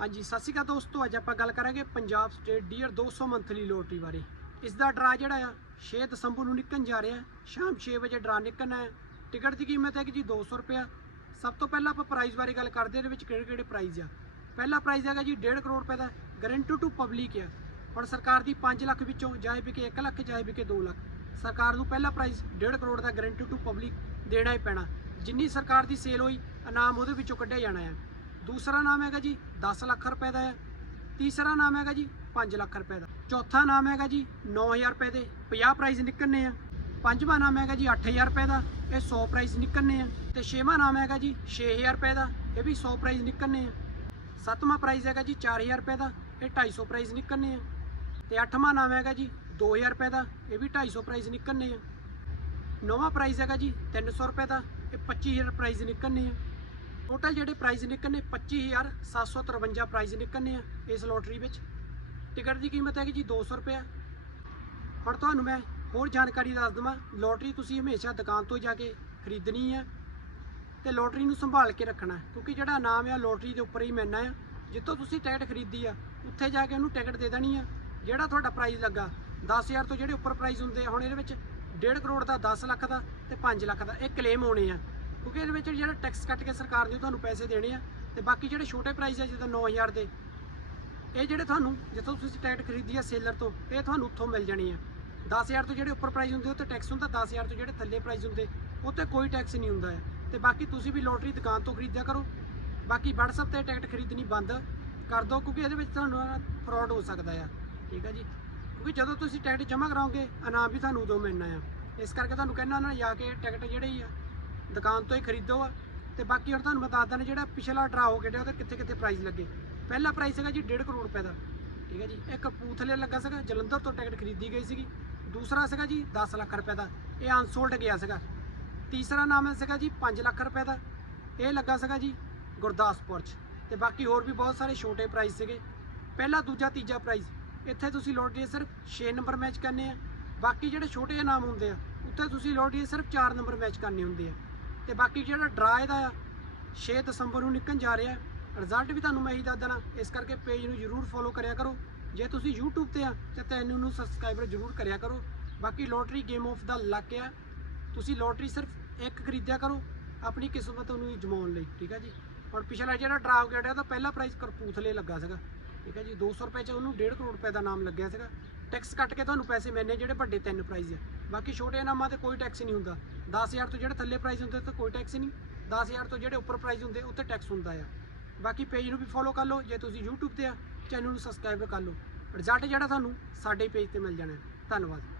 ਹਾਂਜੀ, ਸਤਿ ਸ਼੍ਰੀ ਅਕਾਲ ਦੋਸਤੋ, ਅੱਜ ਆਪਾਂ ਗੱਲ ਕਰਾਂਗੇ Punjab state dear 200 monthly lottery ਬਾਰੇ। ਇਸ ਦਾ ਡਰਾ ਜਿਹੜਾ ਆ 6 ਦਸੰਬਰ ਨੂੰ ਨਿਕਲਣ ਜਾ ਰਿਹਾ, ਸ਼ਾਮ 6 ਵਜੇ ਡਰਾ ਨਿਕਲਣਾ ਹੈ ਟਿਕਟ ਦੀ ਕੀਮਤ ਹੈ ਕਿ ਜੀ 200 ਰੁਪਇਆ। ਸਭ ਤੋਂ ਪਹਿਲਾਂ ਆਪਾਂ ਪ੍ਰਾਈਜ਼ ਬਾਰੇ ਗੱਲ ਕਰਦੇ ਹਾਂ, ਇਹਦੇ ਵਿੱਚ ਕਿਹੜੇ ਕਿਹੜੇ ਪ੍ਰਾਈਜ਼ ਆ। ਪਹਿਲਾ ਪ੍ਰਾਈਜ਼ ਹੈਗਾ ਜੀ 1.5 ਕਰੋੜ ਰੁਪਏ ਦਾ ਗਰੰਟੀ ਟੂ ਪਬਲਿਕ ਆ। ਹੁਣ ਸਰਕਾਰ ਦੀ 5 ਲੱਖ ਵਿੱਚੋਂ ਜਾਏ ਵੀ ਕਿ 1 ਲੱਖ ਜਾਏ ਵੀ ਕਿ 2 ਲੱਖ। ਸਰਕਾਰ ਨੂੰ ਪਹਿਲਾ ਪ੍ਰਾਈਜ਼ 1.5 ਕਰੋੜ ਦਾ ਗਰੰਟੀ ਟੂ ਪਬਲਿਕ ਦੇਣਾ ਹੀ ਪੈਣਾ। ਜਿੰਨੀ ਸਰਕਾਰ ਦੀ ਸੇਲ ਹੋਈ, ਇਨਾਮ ਉਹਦੇ ਵਿੱਚੋਂ ਕੱਢਿਆ ਜਾਣਾ ਹੈ ਦੂਸਰਾ ਨਾਮ ਹੈਗਾ ਜੀ 10 ਲੱਖ ਰੁਪਏ ਦਾ ਹੈ। ਤੀਸਰਾ ਨਾਮ ਹੈਗਾ ਜੀ 5 ਲੱਖ ਰੁਪਏ ਦਾ। ਚੌਥਾ ਨਾਮ ਹੈਗਾ ਜੀ 9000 ਰੁਪਏ ਦੇ। 50 ਪ੍ਰਾਈਜ਼ ਨਿਕਲਨੇ ਆ। ਪੰਜਵਾਂ ਨਾਮ ਹੈਗਾ ਜੀ 8000 ਰੁਪਏ ਦਾ। ਇਹ 100 ਪ੍ਰਾਈਜ਼ ਨਿਕਲਨੇ ਆ। ਤੇ ਛੇਵਾਂ ਨਾਮ ਹੈਗਾ ਜੀ 6000 ਰੁਪਏ ਦਾ। ਇਹ ਵੀ 100 ਪ੍ਰਾਈਜ਼ ਨਿਕਲਨੇ ਆ। ਸੱਤਵਾਂ ਪ੍ਰਾਈਜ਼ ਹੈਗਾ ਜੀ 4000 ਰੁਪਏ ਦਾ। ਇਹ 250 ਪ੍ਰਾਈਜ਼ ਨਿਕਲਨੇ ਆ। ਤੇ ਅੱਠਵਾਂ ਨਾਮ ਹੈਗਾ ਜੀ 2000 ਰੁਪਏ ਦਾ। ਇਹ ਵੀ 250 ਪ੍ਰਾਈਜ਼ ਨਿਕਲਨੇ ਆ। ਨੌਵਾਂ ਪ੍ਰਾਈਜ਼ ਹੈਗਾ ਜੀ 300 ਰੁਪਏ ਦਾ। ਇਹ 25000 ਪ੍ਰਾਈਜ਼ ਨਿਕਲਨੇ ਆ। ਟੋਟਲ ਜਿਹੜੇ ਪ੍ਰਾਈਜ਼ ਨਿਕਲਨੇ 25753 ਪ੍ਰਾਈਜ਼ ਨਿਕਲਨੇ ਆ ਇਸ ਲੋਟਰੀ ਵਿੱਚ। ਟਿਕਟ ਦੀ ਕੀਮਤ ਹੈਗੀ ਜੀ 200 ਰੁਪਏ। ਹੁਣ ਤੁਹਾਨੂੰ ਮੈਂ ਹੋਰ ਜਾਣਕਾਰੀ ਦੱਸ ਦਵਾਂ ਲੋਟਰੀ ਤੁਸੀਂ ਹਮੇਸ਼ਾ ਦੁਕਾਨ ਤੋਂ ਜਾ ਕੇ ਖਰੀਦਣੀ ਹੈ ਤੇ ਲੋਟਰੀ ਨੂੰ ਸੰਭਾਲ ਕੇ ਰੱਖਣਾ, ਕਿਉਂਕਿ ਜਿਹੜਾ ਨਾਮ ਆ ਲੋਟਰੀ ਦੇ ਉੱਪਰ ਹੀ ਮੈਨਾ ਆ। ਜਿੱਥੋਂ ਤੁਸੀਂ ਟਿਕਟ ਖਰੀਦੀ ਆ, ਉੱਥੇ ਜਾ ਕੇ ਉਹਨੂੰ ਟਿਕਟ ਦੇ ਦੇਣੀ ਆ। ਜਿਹੜਾ ਤੁਹਾਡਾ ਪ੍ਰਾਈਜ਼ ਲੱਗਾ 10000 ਤੋਂ ਜਿਹੜੇ ਉੱਪਰ ਪ੍ਰਾਈਜ਼ ਹੁੰਦੇ ਆ, ਹੁਣ ਇਹਦੇ ਵਿੱਚ 1.5 ਕਰੋੜ ਦਾ 10 ਲੱਖ ਦਾ ਤੇ 5 ਲੱਖ ਦਾ, ਇਹ ਕਲੇਮ ਹੋਣੇ ਆ। ਕਿਉਂਕਿ ਇਹਦੇ ਵਿੱਚ ਜਿਹੜਾ ਟੈਕਸ ਕੱਟ ਕੇ ਸਰਕਾਰ ਨੇ ਤੁਹਾਨੂੰ ਪੈਸੇ ਦੇਣੇ ਆ ਤੇ ਬਾਕੀ ਜਿਹੜੇ ਛੋਟੇ ਪ੍ਰਾਈਜ਼ ਆ, ਜਿੱਦਾਂ 9000 ਦੇ, ਇਹ ਜਿਹੜੇ ਤੁਹਾਨੂੰ, ਜਿੱਥੋਂ ਤੁਸੀਂ ਟਿਕਟ ਖਰੀਦੀ ਆ ਸੇਲਰ ਤੋਂ, ਇਹ ਤੁਹਾਨੂੰ ਉੱਥੋਂ ਮਿਲ ਜਾਣੀ ਆ। 10000 ਤੋਂ ਜਿਹੜੇ ਉੱਪਰ ਪ੍ਰਾਈਜ਼ ਹੁੰਦੇ, ਉਹ ਤੇ ਟੈਕਸ ਹੁੰਦਾ 10000 ਤੋਂ ਜਿਹੜੇ ਥੱਲੇ ਪ੍ਰਾਈਜ਼ ਹੁੰਦੇ, ਉਹ ਤੇ ਕੋਈ ਟੈਕਸ ਨਹੀਂ ਹੁੰਦਾ ਹੈ ਤੇ ਬਾਕੀ ਤੁਸੀਂ ਵੀ ਲੋਟਰੀ ਦੁਕਾਨ ਤੋਂ ਖਰੀਦਿਆ ਕਰੋ। ਬਾਕੀ WhatsApp ਤੇ ਟਿਕਟ ਖਰੀਦਣੀ ਬੰਦ ਕਰ ਦਿਓ, ਕਿਉਂਕਿ ਇਹਦੇ ਵਿੱਚ ਤੁਹਾਨੂੰ ਫਰਾਡ ਹੋ ਸਕਦਾ ਆ। ਠੀਕ ਆ ਜੀ? ਕਿਉਂਕਿ ਜਦੋਂ ਤੁਸੀਂ ਟਿਕਟ ਜਮ੍ਹਾਂ ਕਰਾਓਗੇ, ਇਨਾਮ ਵੀ ਤੁਹਾਨੂੰ ਉਦੋਂ ਮਿਲਣਾ ਆ। ਇਸ ਕਰਕੇ ਤੁਹਾਨੂੰ ਕਹਿਣਾ ਨਾ, ਜਾ ਕੇ ਟਿਕਟ ਜਿਹੜੀ ਆ ਦੁਕਾਨ ਤੋਂ ਹੀ ਖਰੀਦੋ ਆ। ਤੇ ਬਾਕੀ ਹੁਣ ਤੁਹਾਨੂੰ ਮੈਂ ਦੱਸ ਦਿੰਦਾ ਜਿਹੜਾ ਪਿਛਲਾ ਡਰਾ ਹੋ ਗਿਆ ਉਹਦੇ ਕਿੱਥੇ ਕਿੱਥੇ ਪ੍ਰਾਈਜ਼ ਲੱਗੇ। ਪਹਿਲਾ ਪ੍ਰਾਈਜ਼ ਸੀਗਾ ਜੀ 1.5 ਕਰੋੜ ਰੁਪਏ ਦਾ। ਠੀਕ ਹੈ ਜੀ। ਇੱਕ ਕਪੂਰਥਲੇ ਲੱਗਾ ਸੀਗਾ, ਜਲੰਧਰ ਤੋਂ ਟਿਕਟ ਖਰੀਦੀ ਗਈ ਸੀਗੀ। ਦੂਸਰਾ ਸੀਗਾ ਜੀ 10 ਲੱਖ ਰੁਪਏ ਦਾ। ਇਹ ਅਨਸੋਲਡ ਗਿਆ ਸੀਗਾ। ਤੀਸਰਾ ਨਾਮ ਸੀਗਾ ਜੀ 5 ਲੱਖ ਰੁਪਏ ਦਾ। ਇਹ ਲੱਗਾ ਸੀਗਾ ਜੀ ਗੁਰਦਾਸਪੁਰ 'ਚ। ਤੇ ਬਾਕੀ ਹੋਰ ਵੀ ਬਹੁਤ ਸਾਰੇ ਛੋਟੇ ਪ੍ਰਾਈਜ਼ ਸੀਗੇ। ਪਹਿਲਾ, ਦੂਜਾ, ਤੀਜਾ ਪ੍ਰਾਈਜ਼ ਇੱਥੇ ਤੁਸੀਂ ਲੋਟਰੀ ਸਿਰਫ 6 ਨੰਬਰ ਮੈਚ ਕਰਨੇ ਆ। ਬਾਕੀ ਜਿਹੜੇ ਛੋਟੇ ਇਨਾਮ ਹੁੰਦੇ ਆ, ਉੱਥੇ ਤੁਸੀਂ ਲੋਟਰੀ ਸਿਰਫ 4 ਨੰਬਰ ਮੈਚ ਕਰਨੇ ਹੁੰਦੇ ਆ। ਤੇ ਬਾਕੀ ਜਿਹੜਾ ਡਰਾ ਇਹਦਾ ਆ 6 ਦਸੰਬਰ ਨੂੰ ਨਿਕਲਣ ਜਾ ਰਿਹਾ ਰਿਜ਼ਲਟ ਵੀ ਤੁਹਾਨੂੰ ਮੈਂ ਇਹੀ ਦੱਸ ਦੇਣਾ ਇਸ ਕਰਕੇ ਪੇਜ ਨੂੰ ਜਰੂਰ ਫੋਲੋ ਕਰਿਆ ਕਰੋ। ਜੇ ਤੁਸੀਂ YouTube ਤੇ ਆ, ਤੇ ਤੈਨੂੰ ਨੂੰ ਸਬਸਕ੍ਰਾਈਬਰ ਜਰੂਰ ਕਰਿਆ ਕਰੋ। ਬਾਕੀ ਲੋਟਰੀ ਗੇਮ ਆਫ ਦਾ ਲੱਕ ਆ। ਤੁਸੀਂ ਲੋਟਰੀ ਸਿਰਫ ਇੱਕ ਖਰੀਦਿਆ ਕਰੋ, ਆਪਣੀ ਕਿਸਮਤ ਨੂੰ ਜਮਾਉਣ ਲਈ, ਠੀਕ ਹੈ ਜੀ? ਔਰ ਪਿਛਲਾ ਜਿਹੜਾ ਡਰਾ ਹੋ ਗਿਆ, ਉਹਦਾ ਪਹਿਲਾ ਪ੍ਰਾਈਜ਼ ਕਰਪੂਥਲੇ ਲੱਗਾ ਸੀਗਾ। ਠੀਕ ਹੈ ਜੀ 200 ਰੁਪਏ ਚ ਉਹਨੂੰ 1.5 ਕਰੋੜ ਰੁਪਏ ਦਾ ਨਾਮ ਲੱਗਿਆ ਸੀਗਾ। ਟੈਕਸ ਕੱਟ ਕੇ ਤੁਹਾਨੂੰ ਪੈਸੇ ਮਿਲਨੇ ਜਿਹੜੇ ਵੱਡੇ ਤਿੰਨ ਪ੍ਰਾਈਜ਼ ਆ। ਬਾਕੀ ਛੋਟੇ ਇਨਾਮਾਂ ਤੇ ਕੋਈ ਟੈਕਸ ਨਹੀਂ ਹੁੰਦਾ। 10000 ਤੋਂ ਜਿਹੜੇ ਥੱਲੇ ਪ੍ਰਾਈਜ਼ ਹੁੰਦੇ ਤੇ ਕੋਈ ਟੈਕਸ ਨਹੀਂ। 10000 ਤੋਂ ਜਿਹੜੇ ਉੱਪਰ ਪ੍ਰਾਈਜ਼ ਹੁੰਦੇ ਉੱਤੇ ਟੈਕਸ ਹੁੰਦਾ ਆ। ਬਾਕੀ ਪੇਜ ਨੂੰ ਵੀ ਫੋਲੋ ਕਰ ਲਓ। ਜੇ ਤੁਸੀਂ YouTube ਤੇ ਆ ਚੈਨਲ ਨੂੰ ਸਬਸਕ੍ਰਾਈਬ ਕਰ ਲਓ। ਰਿਜ਼ਲਟ ਜਿਹੜਾ ਤੁਹਾਨੂੰ ਸਾਡੇ ਪੇਜ ਤੇ ਮਿਲ ਜਾਣਾ ਹੈ। ਧੰਨਵਾਦ।